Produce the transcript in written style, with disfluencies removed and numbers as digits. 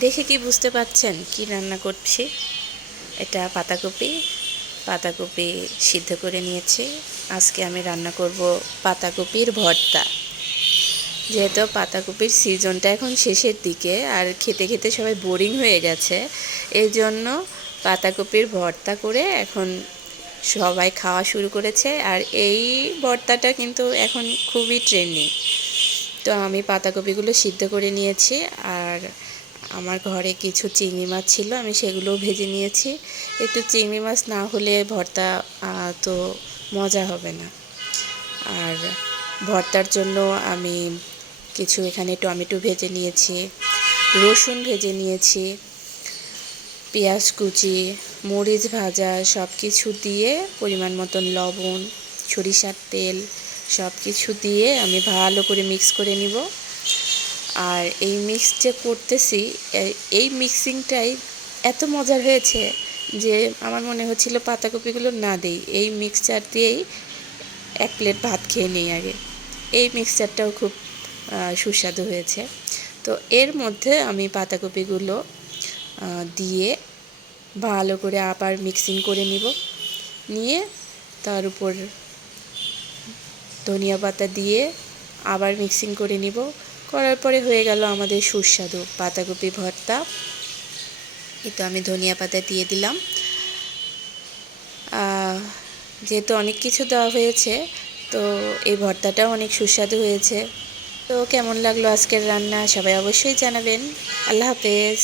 দেখে কি বুঝতে পারছেন কি রান্না করছি? এটা পাতাকপি। পাতাকপি সিদ্ধ করে নিয়েছি। আজকে আমি রান্না করব পাতাকপির ভর্তা। যেহেতু পাতাকপির সিজনটা এখন শেষের দিকে আর খেতে খেতে সবাই বোরিং হয়ে গেছে, এই জন্য পাতাকপির ভর্তা করে এখন সবাই খাওয়া শুরু করেছে। আর এই ভর্তাটা কিন্তু এখন খুবই ট্রেন্ডিং। তো আমি পাতাকপিগুলো সিদ্ধ করে নিয়েছি, আর আমার ঘরে কিছু চিংড়ি মাছ ছিল, আমি সেগুলোও ভেজে নিয়েছি। একটু চিংড়ি মাছ না হলে ভর্তা তো মজা হবে না। আর ভর্তার জন্য আমি কিছু এখানে টমেটো ভেজে নিয়েছি, রসুন ভেজে নিয়েছি, পেঁয়াজ কুচি, মরিচ ভাজা সব কিছু দিয়ে পরিমাণ মতন লবণ, সরিষার তেল সব কিছু দিয়ে আমি ভালো করে মিক্স করে নিব। আর এই মিক্স যে করতেছি, এই মিক্সিংটাই এত মজার হয়েছে যে আমার মনে হচ্ছিল পাতাকপিগুলো না দেই, এই মিক্সচার দিয়েই এক প্লেট ভাত খেয়ে নিই আগে। এই মিক্সচারটাও খুব সুস্বাদু হয়েছে। তো এর মধ্যে আমি পাতাকপিগুলো দিয়ে ভালো করে আবার মিক্সিং করে নিব, নিয়ে তার উপর ধনিয়া পাতা দিয়ে আবার মিক্সিং করে নিব। করার পরে হয়ে গেল আমাদের সুস্বাদু পাতাকপি ভর্তা। এই তো আমি ধনিয়া পাতা দিয়ে দিলাম। যেহেতু অনেক কিছু দেওয়া হয়েছে, তো এই ভর্তাটাও অনেক সুস্বাদু হয়েছে। তো কেমন লাগলো আজকের রান্না সবাই অবশ্যই জানাবেন। আল্লাহ হাফেজ।